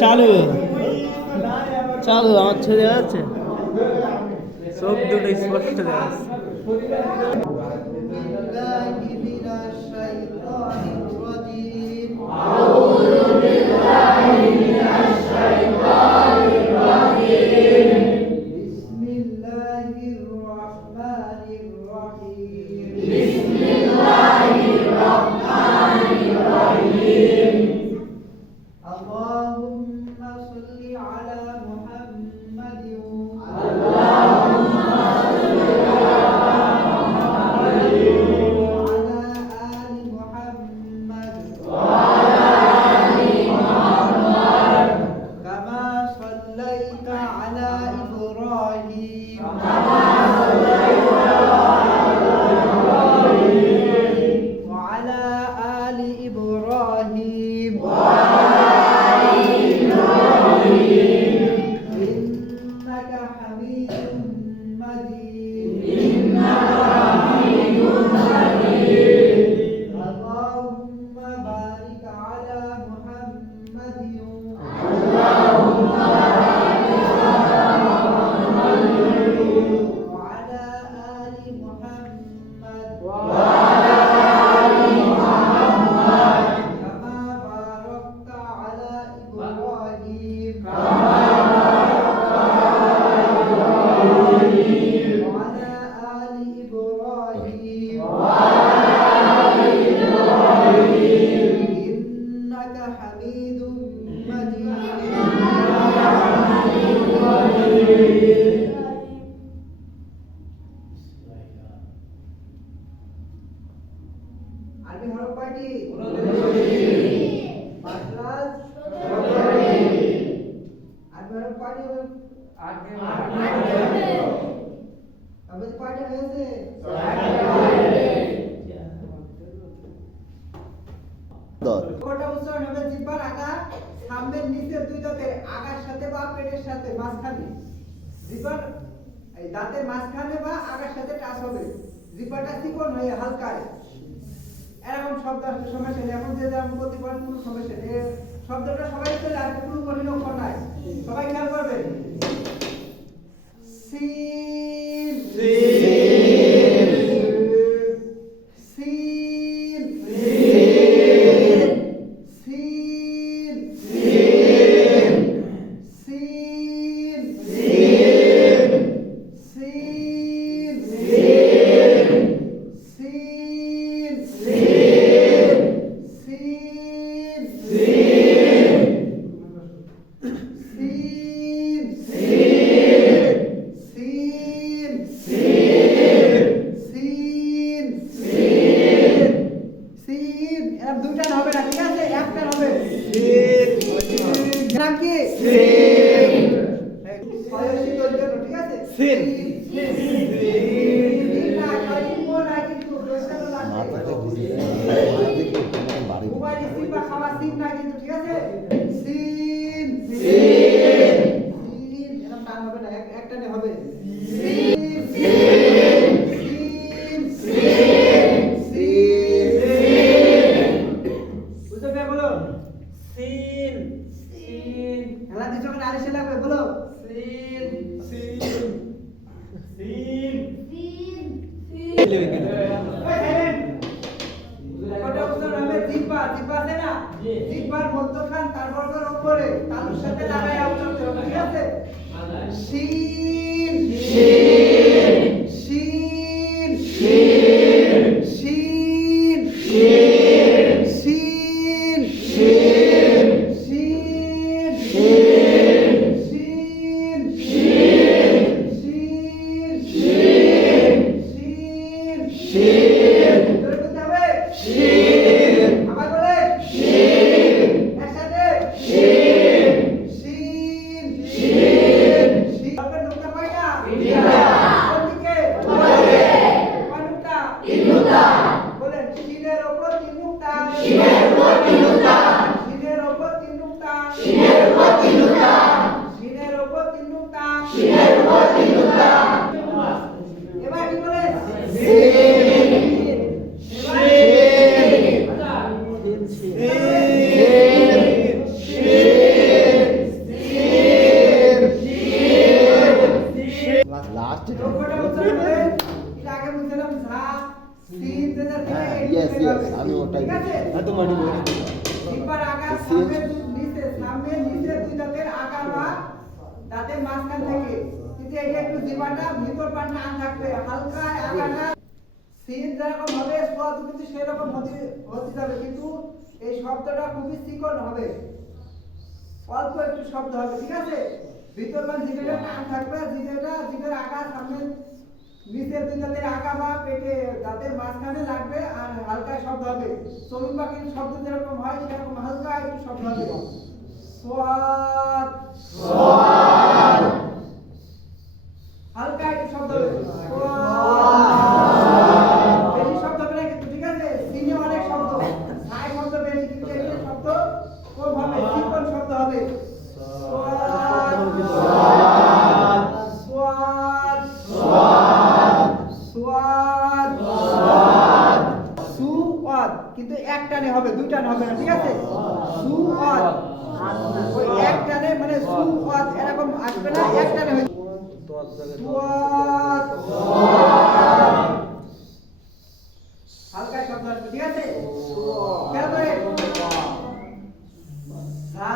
চালু চালু আমার ছেলে আছে সব দুটো স্পষ্ট দেখা সামনের নিচে দুই দাঁতের আগার সাথে বা পেটের সাথে মাঝখানে জিহ্বার এই দাঁতের মাঝখানে বা আগার সাথে টাচ হবে জিহ্বাটা চিকন হয়ে হালকা এরকম শব্দ আসলে সমস্যা নেই এখন যে যেমন করতে পারেন কোনো সমস্যা নেই শব্দটা সবাই চলে আসবে কোনো কঠিন অক্ষর নাই সবাই খেয়াল করবে সিন জিহ্বার মধ্যখান তার বর্গের উপরে তালুর সাথে লাগাই উচ্চারণ করতে হবে ঠিক আছে শিন শিন শিন শিন শিন শিন শিন শিন শিন শিন শিন করতে হবে শিন আবার বলে শিন একসাথে শিন শিন শিন শিন হবে নোটা কয়টা আছে? জিহ্বার আগা সামনে নিচে দুই দাঁতের আগা বা দাঁতের মাঝখান থেকে কিন্তু এই একটু জিহ্বাটা ভিতর পা টান থাকবে হালকা আগাটা সিন যেরকম হবে সোয়াদ কিন্তু সেরকম হতে যাবে কিন্তু এই শব্দটা খুবই চিকন হবে অল্প একটু শব্দ হবে ঠিক আছে ভিতর পা জিহ্বাটা টান থাকবে জিহ্বার আগা সামনে নিচে দুই দাঁতের আগা বা পেটে দাঁতের মাঝখানে লাগবে আর হালকা শব্দ হবে চলুন পাখির শব্দ যেরকম হয় সেরকম হালকা একটু শব্দ হবে সোয়াদ সোয়াদ হালকা একটু শব্দ হবে বেশি শব্দ হবে না কিন্তু ঠিক আছে সিনে অনেক শব্দ হাই শব্দ বেশি কিন্তু এখানে শব্দ কম হবে চিকন শব্দ হবে সোয়াদ সোয়াদ সোয়াদ সুয়াদ কিন্তু এক টানে হবে দুই টানে হবে না ঠিক আছে সুয়াদ ওই এক টানে মানে সুয়াদ এরকম আসবে না এক টানে হবে সুয়াদ হালকা শব্দ আসবে ঠিক আছে খেয়াল করে সা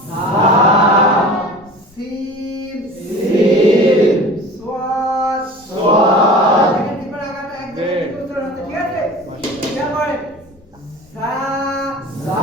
সা সিন সিন সোয়াদ সোয়াদ এখানে টিপার আগাটা এক জায়গায় থেকে উচ্চারণ হচ্ছে ঠিক আছে খেয়াল করে সা সা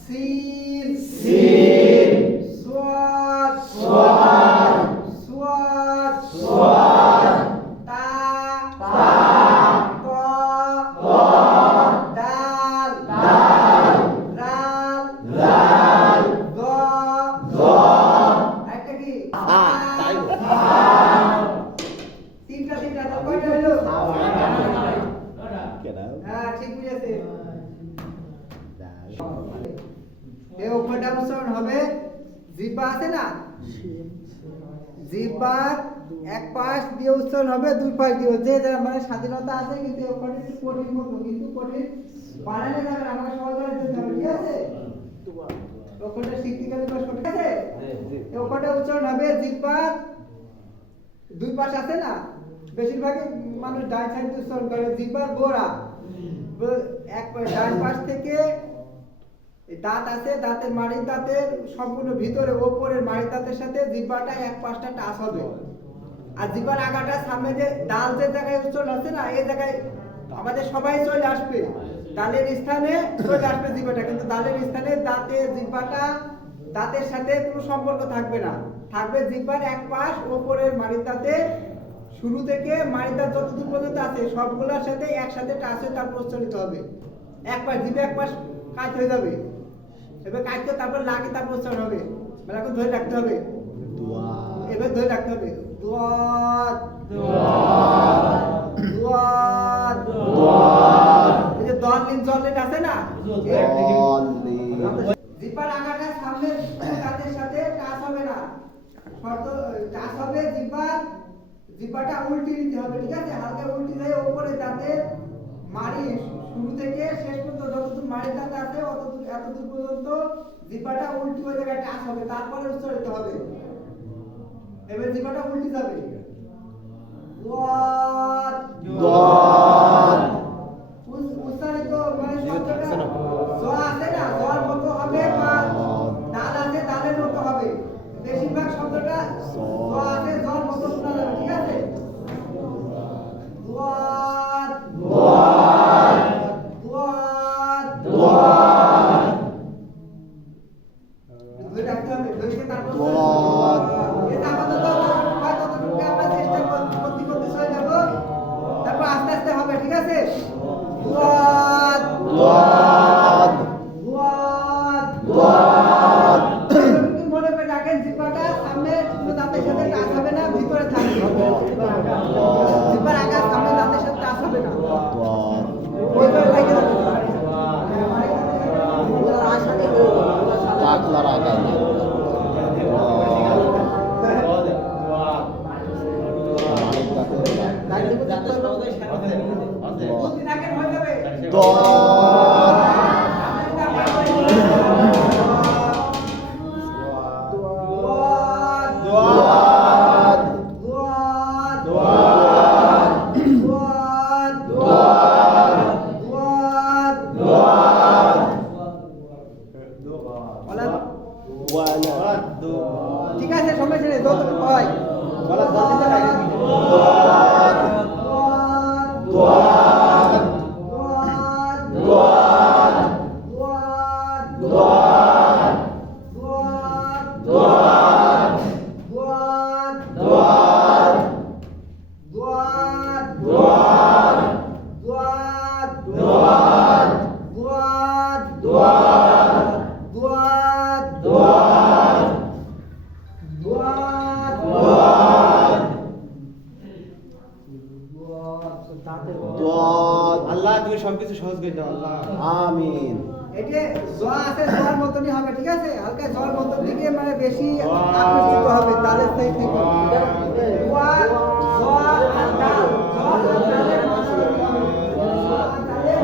সিন সিন সোয়াদ সোয়াদ সোয়াদ সোয়াদ তা তা ত ত দাল দাল রাল রাল গ গ একটা কি তিনটা তো কয়টা হলো হ্যাঁ ঠিক বুঝেছে এই অক্ষরটা উচ্চারণ হবে জিহ্বা আছে না জিহ্বার এক পাশ দিয়ে উচ্চারণ হবে দুই পাশ দিয়ে যে যারা মানে স্বাধীনতা আছে কিন্তু এই অক্ষরটা একটু কঠিন মতো কিন্তু কঠিন বানানো যাবে না আমাকে সহজ করে দিতে হবে ঠিক আছে অক্ষরটা শিখতে গেলে তো ঠিক আছে এই অক্ষরটা উচ্চারণ হবে জিহ্বার দুই পাশ আছে না বেশিরভাগই মানুষ ডান সাইড দিয়ে উচ্চারণ করে জিহ্বার গোড়া এক ডান পাশ থেকে দাঁত আছে দাঁতের মাড়ির দাঁতের সম্পূর্ণ ভিতরে ওপরের মাড়ির দাঁতের সাথে জিহ্বাটা এক পাশটা টাচ হবে আর জিহ্বার আগাটা সামনে যে ডাল যে জায়গায় উচ্চারণ আছে না এই জায়গায় আমাদের সবাই চলে আসবে ডালের স্থানে চলে আসবে জিহ্বাটা কিন্তু ডালের স্থানে জিহ্বাটা দাঁতের সাথে কোনো সম্পর্ক থাকবে না থাকবে জিহ্বার এক পাশ ওপরের মাড়ির দাঁতে শুরু থেকে মাড়ির দাঁত যতদূর পর্যন্ত আছে সবগুলোর সাথে একসাথে টাচ হয়ে তারপর উচ্চারিত হবে এক পাশ জিহ্বা এক পাশ কাজ হয়ে যাবে এবার কাজ করে তারপর লাগে তারপর উচ্চারণ হবে মানে এখন ধরে রাখতে হবে এবার ধরে রাখতে হবে দুয়াত দুয়াত এই যে দলিন জলিন আছে না জিহ্বার আগাটা সামনে দাঁতের সাথে টাচ হবে না শর্ত টাচ হবে জিহ্বাটা উল্টে দিতে হবে ঠিক আছে হালকা উল্টে দিয়ে উপরে দাঁতের মাড়ি শুরু থেকে শেষ পর্যন্ত যতদূর মাড়ির দাঁত আছে এতদূর পর্যন্ত জিহ্বাটা উল্টি ওই জায়গায় টাচ হবে তারপরে উচ্চারিত হবে এবার জিহ্বাটা উল্টে যাবে দত দত উচ্চারিত মানে শব্দটা জ আছে না জর মতো হবে বা দাল আছে দালের মতো হবে বেশিরভাগ শব্দটা জ আছে জর মতো শোনা যাবে ঠিক আছে দত দত ধরে রাখতে হবে ধরে তারপর এটা আমাদের তো যতটুকু আমরা চেষ্টা করতে চলে যাব তারপর আস্তে আস্তে হবে ঠিক আছে দত এটা জোয়া আছে জোয়ার মতনই হবে ঠিক আছে হালকা জোয়ার মতন দিকে মানে বেশি আকর্ষিত হবে তালের থেকে জোয়া জোয়া আর ডাল জোয়া আর ডালের মাঝামাঝি হবে। জোয়া আর ডালের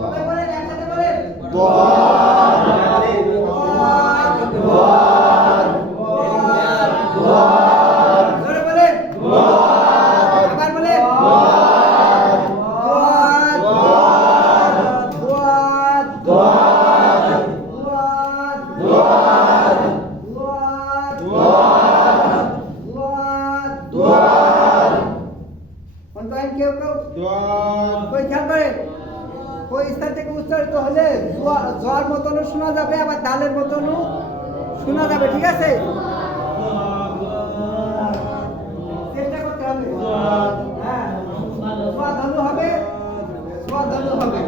সবাই বলেন একসাথে বলেন জোরে বলেন আবার বলেন উচ্চারিত হলে জোয়ার মতনও শোনা যাবে আবার ডালের মতনও শোনা যাবে ঠিক আছে চেষ্টা করতে হবে হ্যাঁ জোয়া ধনু হবে জোয়া ধনু হবে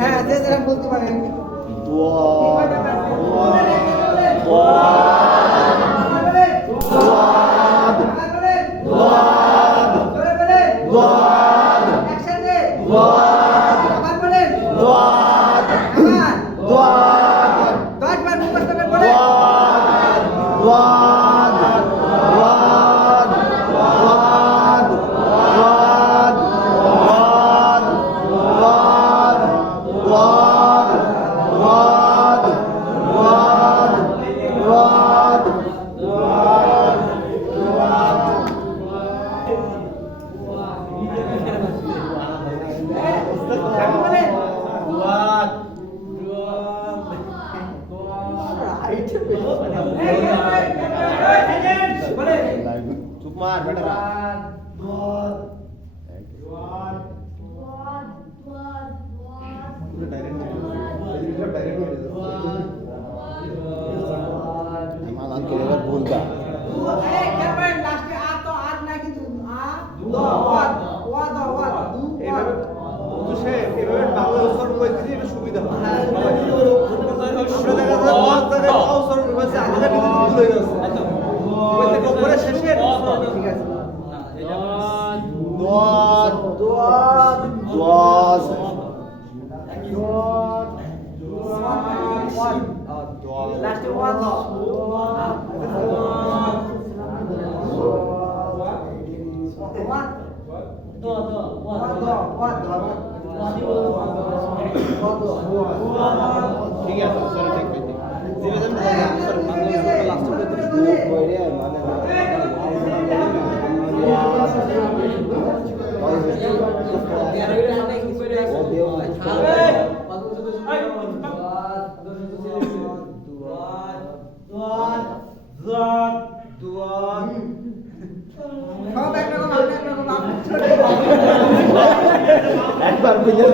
হ্যাঁ যে যারা বলতে পারেন Cukmar, bener. Malah kira bunda. সুবিধা হয় শেষে ঠিক আছে ঠিক আছে সরি ঠিক পেতে জিবেন একবার বুঝে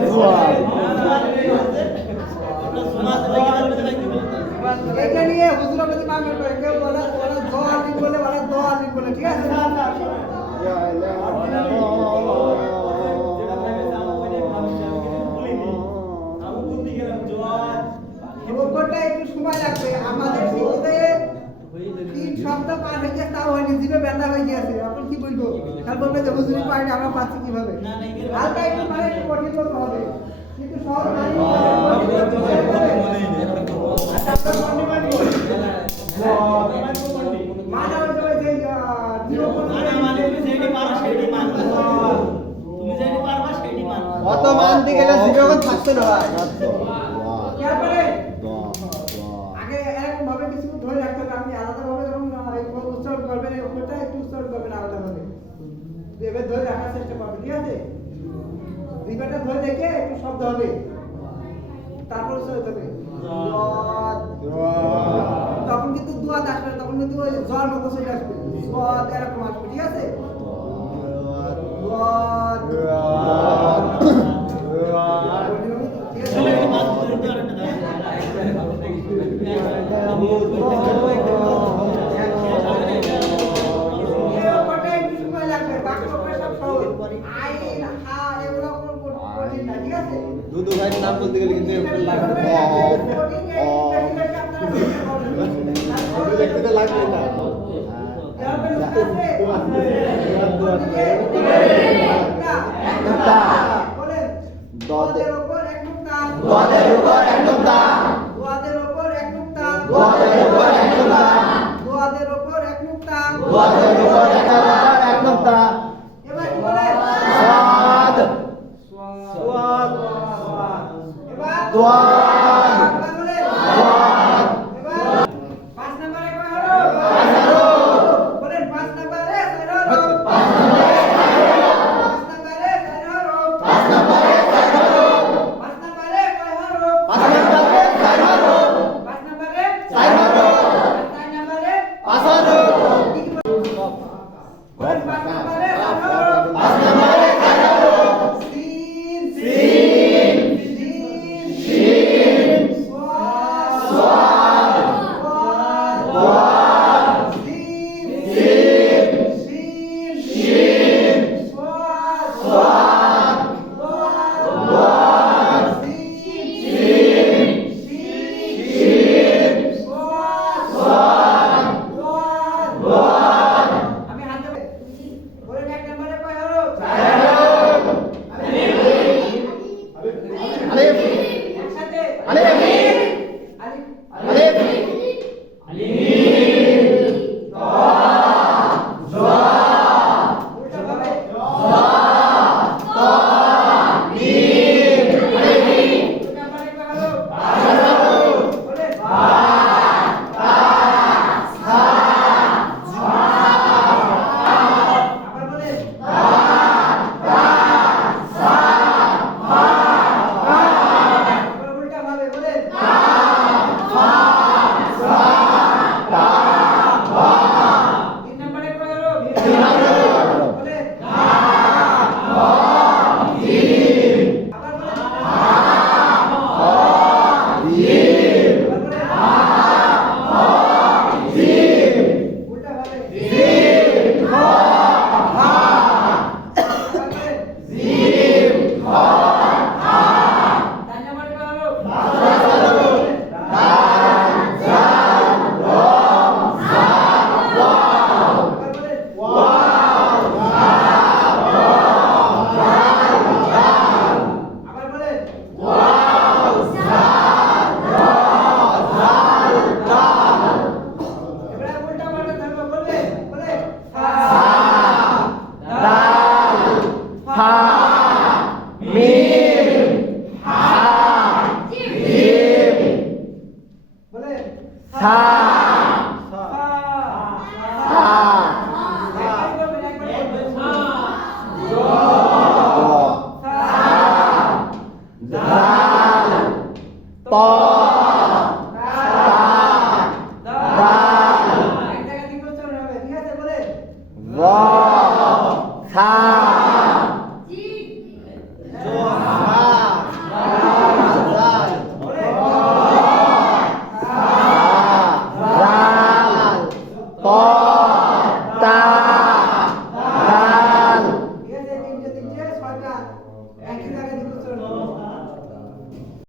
এটা নিয়ে হুজুরা প্রতি মামলা করে কেউ বলে ওরা দোয়া লিখ বলে ওরা দোয়া লিখ বলে ঠিক আছে ওটা একটু সময় লাগবে আমাদের শিখতে 3 সপ্তাহ পার হয়ে গেছে তাও হয়নি জিভে ব্যথা হয়ে গেছে এখন কি বলবো তার বলবে যে হুজুরি পাইনি আমরা পাচ্ছি কিভাবে হালকা একটু মানে একটু কঠিন করতে হবে কিন্তু সহজ অত মানতে গেলে জীবন থাকতে না আগে এরকম ভাবে কিছু ধরে রাখতে হবে আপনি আলাদা ভাবে যখন উচ্চারণ করবেন ওটা একটু উচ্চারণ করবেন আলাদা ভাবে এবার ধরে রাখার চেষ্টা করবেন ঠিক আছে জিহ্বাটা ধরে রেখে একটু শব্দ হবে তারপর উচ্চারণ হবে তখন কিন্তু দুয়াত আসবে তখন কিন্তু ওই জ্বর মতো চলে আসবে দুয়াত এরকম আসবে ঠিক আছে দুয়াত দুধ ভাই নাম বলতে গেলে কিন্তু লাগবে না আছে? আছে। কোন দিকে?